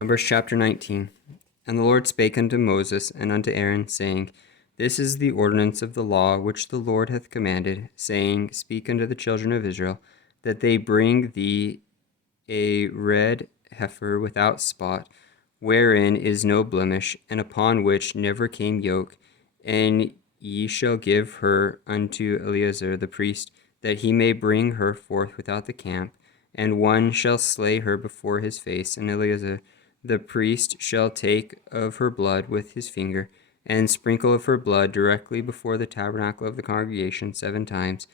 Numbers chapter 19. And the Lord spake unto Moses and unto Aaron, saying, This is the ordinance of the law which the Lord hath commanded, saying, Speak unto the children of Israel, that they bring thee a red heifer without spot, wherein is no blemish, and upon which never came yoke, and ye shall give her unto Eleazar the priest, that he may bring her forth without the camp, and one shall slay her before his face, and Eleazar the priest shall take of her blood with his finger, and sprinkle of her blood directly before the tabernacle of the congregation 7 times,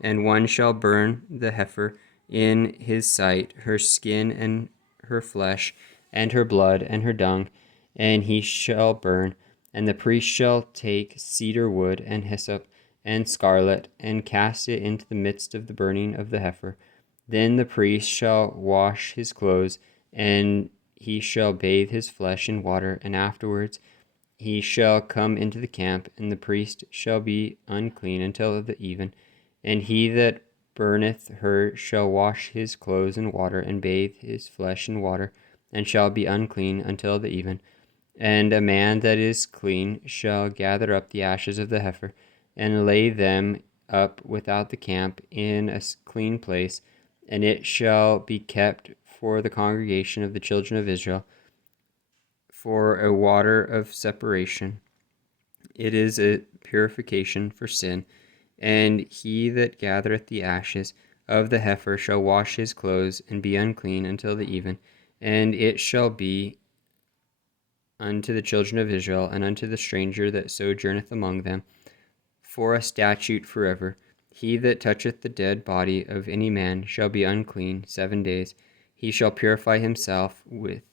and one shall burn the heifer in his sight, her skin and her flesh, and her blood and her dung, and he shall burn. And the priest shall take cedar wood and hyssop and scarlet, and cast it into the midst of the burning of the heifer. Then the priest shall wash his clothes, and he shall bathe his flesh in water, and afterwards he shall come into the camp, and the priest shall be unclean until the even. And he that burneth her shall wash his clothes in water, and bathe his flesh in water, and shall be unclean until the even. And a man that is clean shall gather up the ashes of the heifer, and lay them up without the camp in a clean place, and it shall be kept for the congregation of the children of Israel, for a water of separation. It is a purification for sin. And he that gathereth the ashes of the heifer shall wash his clothes, and be unclean until the even. And it shall be unto the children of Israel, and unto the stranger that sojourneth among them, for a statute forever. He that toucheth the dead body of any man shall be unclean 7 days. He shall purify himself with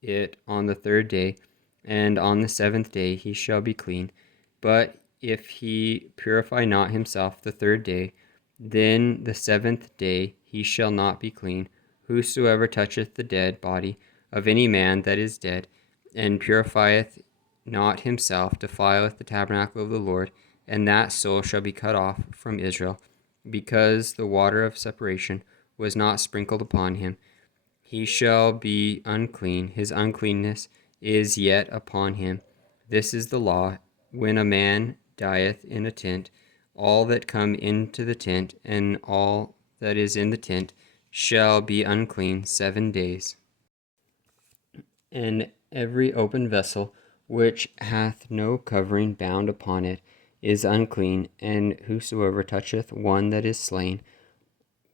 it on the 3rd day, and on the 7th day he shall be clean. But if he purify not himself the 3rd day, then the 7th day he shall not be clean. Whosoever toucheth the dead body of any man that is dead, and purifieth not himself, defileth the tabernacle of the Lord, and that soul shall be cut off from Israel, because the water of separation was not sprinkled upon him. He shall be unclean, his uncleanness is yet upon him. This is the law. When a man dieth in a tent, all that come into the tent, and all that is in the tent, shall be unclean 7 days. And every open vessel which hath no covering bound upon it is unclean, and whosoever toucheth one that is slain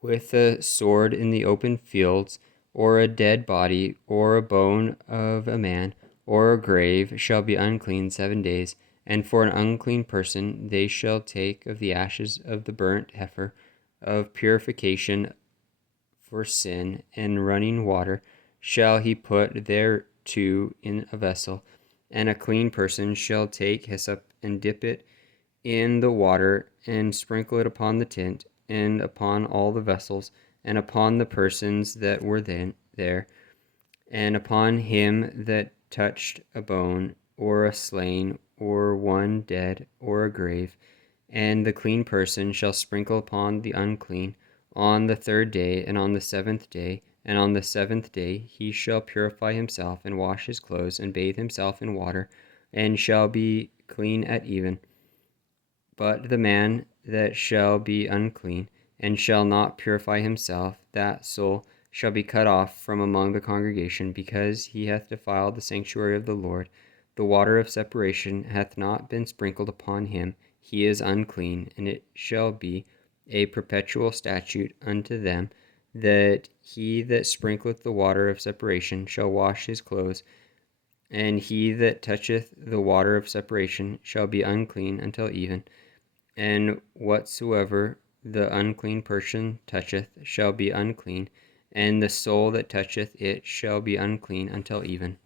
with a sword in the open fields, or a dead body, or a bone of a man, or a grave, shall be unclean 7 days. And for an unclean person they shall take of the ashes of the burnt heifer of purification for sin, and running water shall he put thereto in a vessel. And a clean person shall take hyssop, and dip it in the water, and sprinkle it upon the tent, and upon all the vessels, and upon the persons that were then there, and upon him that touched a bone, or a slain, or one dead, or a grave. And the clean person shall sprinkle upon the unclean on the 3rd day, and on the 7th day, and on the 7th day he shall purify himself, and wash his clothes, and bathe himself in water, and shall be clean at even. But the man that shall be unclean, and shall not purify himself, that soul shall be cut off from among the congregation, because he hath defiled the sanctuary of the Lord. The water of separation hath not been sprinkled upon him. He is unclean, and it shall be a perpetual statute unto them, that he that sprinkleth the water of separation shall wash his clothes, and he that toucheth the water of separation shall be unclean until even. And whatsoever the unclean person toucheth shall be unclean, and the soul that toucheth it shall be unclean until even.